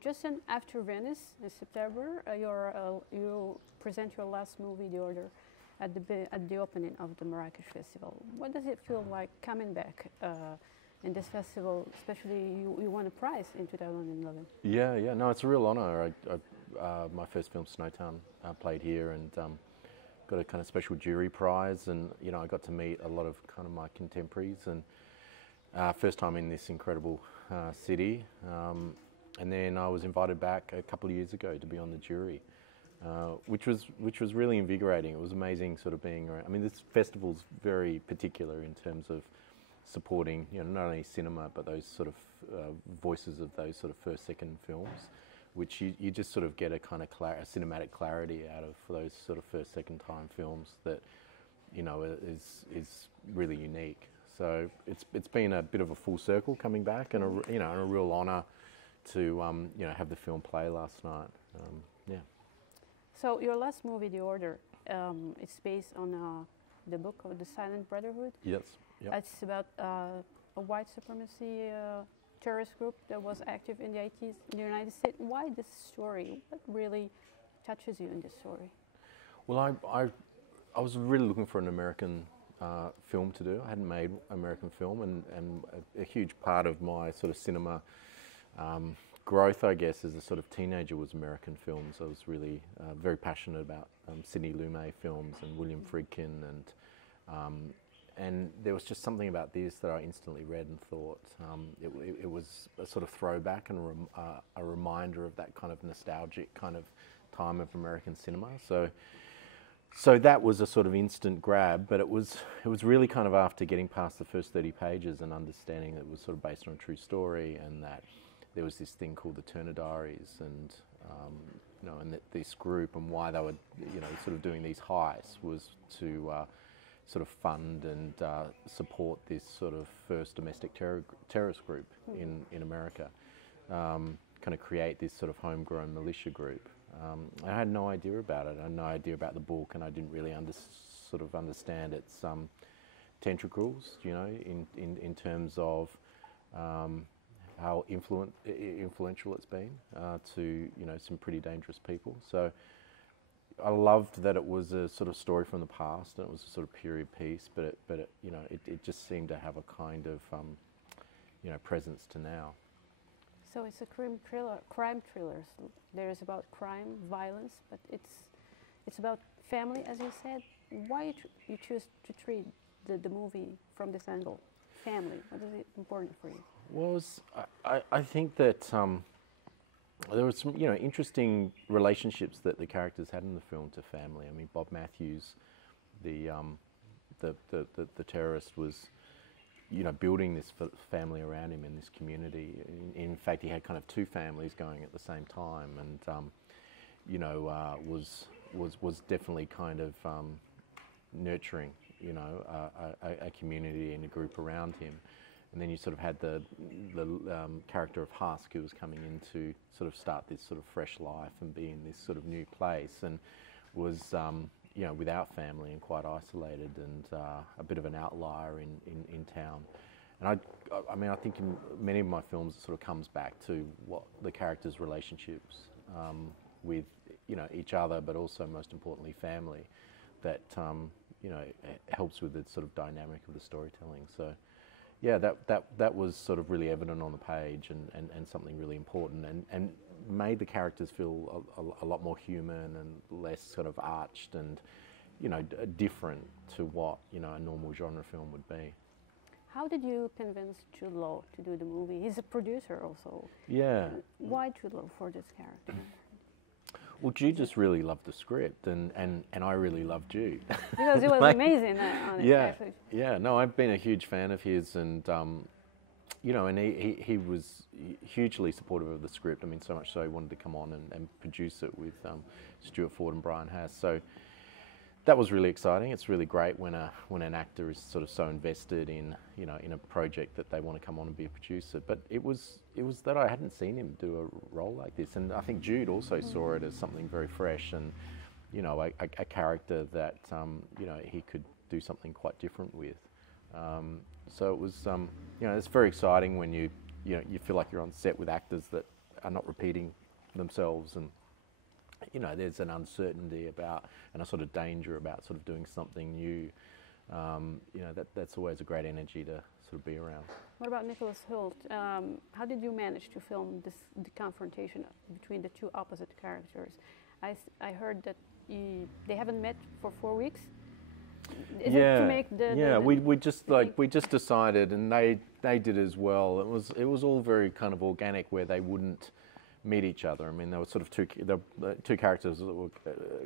Justin, after Venice in September, you present your last movie, The Order, at the opening of the Marrakech Festival. What does it feel like coming back in this festival, especially you won a prize in 2011? Yeah, no, it's a real honour. My first film, Snowdown, played here and got a kind of special jury prize, and I got to meet a lot of kind of my contemporaries, and first time in this incredible city. And then I was invited back a couple of years ago to be on the jury, which was really invigorating. It was amazing sort of being around. I mean, this festival's very particular in terms of supporting, not only cinema, but those sort of voices of those sort of first, second films, which you just sort of get a kind of a cinematic clarity out of those sort of first, second time films that, is really unique. So it's been a bit of a full circle coming back, and a real honour to have the film play last night. Yeah. So your last movie, The Order, it's based on the book of the Silent Brotherhood. Yes. Yep. It's about a white supremacy terrorist group that was active in the 80s in the United States. Why this story? What really touches you in this story? Well, I was really looking for an American film to do. I hadn't made American film, and a huge part of my sort of cinema growth, I guess, as a sort of teenager was American films. I was really very passionate about Sidney Lumet films and William Friedkin, and there was just something about this that I instantly read and thought it was a sort of throwback and a reminder of that kind of nostalgic kind of time of American cinema. So that was a sort of instant grab, but it was really kind of after getting past the first 30 pages and understanding that it was sort of based on a true story, and that there was this thing called the Turner Diaries, and and that this group, and why they were sort of doing these heists was to sort of fund and support this sort of first domestic terrorist group in America, kind of create this sort of homegrown militia group. I had no idea about it. I had no idea about the book, and I didn't really sort of understand its tentacles, in terms of how influential it's been to some pretty dangerous people. So I loved that it was a sort of story from the past, and it was a sort of period piece, but it just seemed to have a kind of presence to now. So it's a crime thriller. There's about crime, violence, but it's about family, as you said. Why you choose to treat the movie from this angle? Family. What is it important for you? Well, I think that there were some interesting relationships that the characters had in the film to family. I mean, Bob Matthews, the terrorist, was building this family around him in this community. In fact, he had kind of two families going at the same time, and was definitely kind of nurturing a community and a group around him. And then you sort of had the character of Husk, who was coming in to sort of start this sort of fresh life and be in this sort of new place, and was without family and quite isolated, and a bit of an outlier in town. And I think in many of my films it sort of comes back to what the characters' relationships with each other, but also most importantly family, that helps with the sort of dynamic of the storytelling. So yeah, that was sort of really evident on the page, and something really important, and made the characters feel a lot more human and less sort of arched and different to what a normal genre film would be. How did you convince Jude Law to do the movie? He's a producer also. Yeah. Why Jude Law for this character? Well, Jude just really loved the script, and I really loved Jude. Because it was amazing on it, actually. Yeah, no, I've been a huge fan of his, and and he was hugely supportive of the script. I mean, so much so he wanted to come on and produce it with Stuart Ford and Brian Hass. So that was really exciting. It's really great when an actor is sort of so invested in in a project that they want to come on and be a producer. But it was that I hadn't seen him do a role like this, and I think Jude also saw it as something very fresh, and a character that he could do something quite different with. So it was it's very exciting when you feel like you're on set with actors that are not repeating themselves, and you know, there's an uncertainty about and a sort of danger about sort of doing something new. You know, that's always a great energy to sort of be around. What about Nicholas Hoult? How did you manage to film the confrontation between the two opposite characters? I heard that they haven't met for 4 weeks. Is it to make we just decided, and they did as well. It was all very kind of organic, where they wouldn't meet each other. I mean, there were sort of two characters that were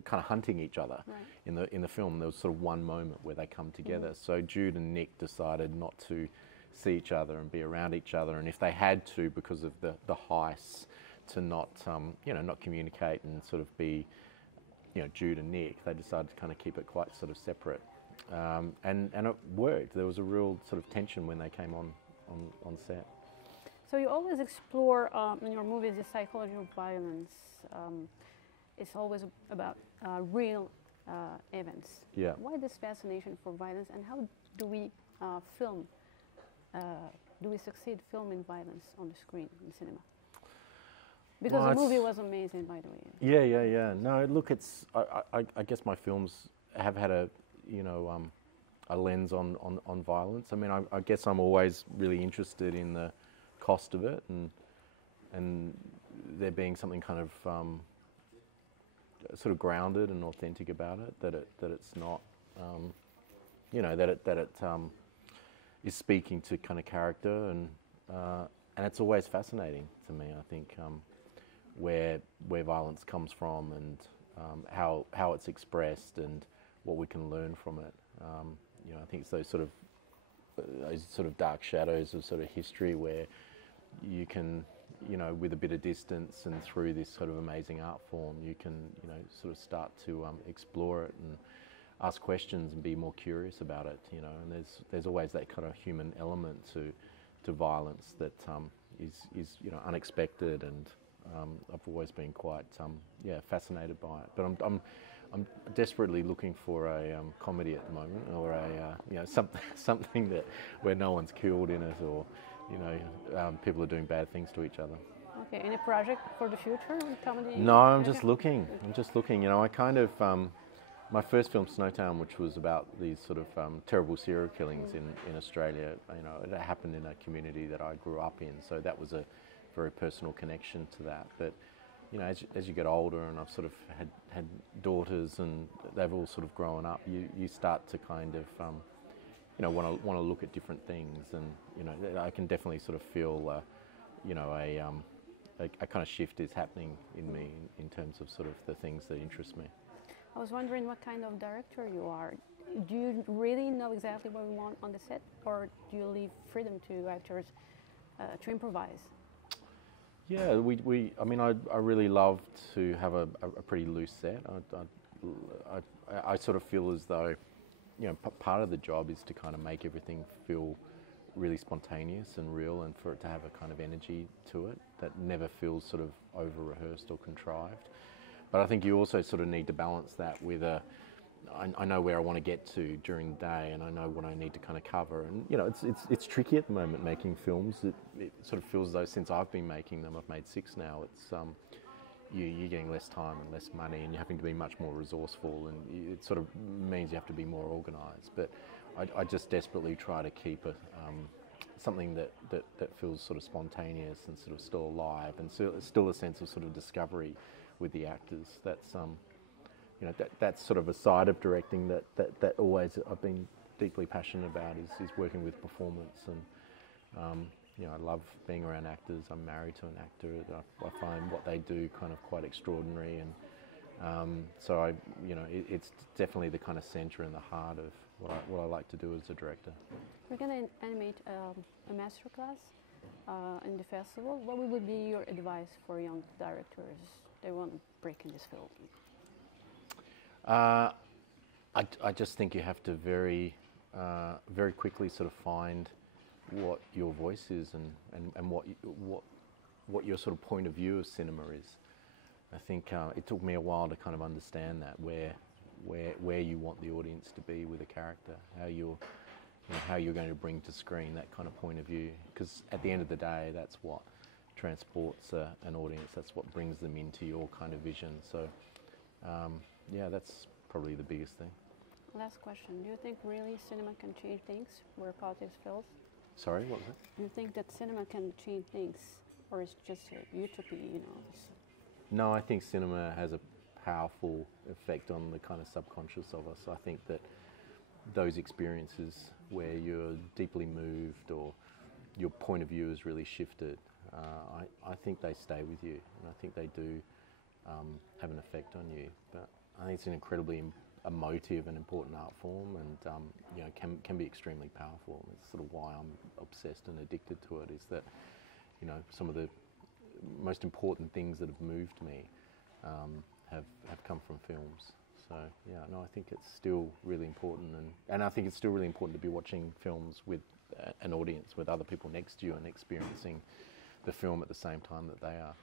kind of hunting each other. Right. In the film. There was sort of one moment where they come together. Mm-hmm. So Jude and Nick decided not to see each other and be around each other, and if they had to, because of the heists, to not not communicate and sort of be, you know, Jude and Nick. They decided to kind of keep it quite sort of separate, and it worked. There was a real sort of tension when they came on set. So you always explore in your movies the psychology of violence. It's always about real events. Yeah. Why this fascination for violence, and how do we film? Do we succeed filming violence on the screen in cinema? Because the movie was amazing, by the way. Yeah. No, look, it's I guess my films have had a lens on violence. I mean, I guess I'm always really interested in the cost of it, and there being something kind of sort of grounded and authentic about it. That it's not, that it is speaking to kind of character, and it's always fascinating to me. I think where violence comes from, and how it's expressed, and what we can learn from it. I think it's those sort of dark shadows of sort of history where you can, with a bit of distance and through this sort of amazing art form, you can, sort of start to explore it and ask questions and be more curious about it, and there's always that kind of human element to violence that is unexpected, and I've always been quite fascinated by it. But I'm desperately looking for a comedy at the moment, or a something that where no one's killed in it, or people are doing bad things to each other. Okay, any project for the future, comedy? No, I'm just looking. I kind of my first film, Snowdown, which was about these sort of terrible serial killings in Australia. It happened in a community that I grew up in, so that was a very personal connection to that. But as you get older, and I've sort of had daughters, and they've all sort of grown up, you start to kind of want to look at different things, and I can definitely sort of feel a kind of shift is happening in me in terms of sort of the things that interest me. I was wondering what kind of director you are. Do you really know exactly what you want on the set, or do you leave freedom to actors to improvise? Yeah, I really love to have a pretty loose set. I sort of feel as though, part of the job is to kind of make everything feel really spontaneous and real, and for it to have a kind of energy to it that never feels sort of over-rehearsed or contrived. But I think you also sort of need to balance that with I know where I want to get to during the day, and I know what I need to kind of cover. And it's tricky at the moment making films. It sort of feels as though since I've been making them, I've made 6 now. It's you're getting less time and less money, and you're having to be much more resourceful, and it sort of means you have to be more organised. But I just desperately try to keep it something that feels sort of spontaneous and sort of still alive, and still a sense of sort of discovery with the actors. That's that's sort of a side of directing that always I've been deeply passionate about is working with performance, and I love being around actors. I'm married to an actor. I find what they do kind of quite extraordinary, and so it's definitely the kind of centre and the heart of what I like to do as a director. We're going to animate a masterclass in the festival. What would be your advice for young directors? They want to break in this field. I just think you have to very quickly sort of find what your voice is, and what your sort of point of view of cinema is. I think it took me a while to kind of understand that, where you want the audience to be with a character, how you're going to bring to screen that kind of point of view. Because at the end of the day, that's what transports an audience. That's what brings them into your kind of vision. So, yeah, that's probably the biggest thing. Last question. Do you think really cinema can change things where politics fails? Sorry, what was it? Do you think that cinema can change things, or it's just a utopia, you know? No, I think cinema has a powerful effect on the kind of subconscious of us. I think that those experiences where you're deeply moved or your point of view is really shifted, I think they stay with you, and I think they do have an effect on you. But I think it's an incredibly emotive and important art form, and you know, can be extremely powerful. It's sort of why I'm obsessed and addicted to it. Is that, you know, some of the most important things that have moved me have come from films. So yeah, no, I think it's still really important, and I think it's still really important to be watching films with an audience, with other people next to you, and experiencing the film at the same time that they are.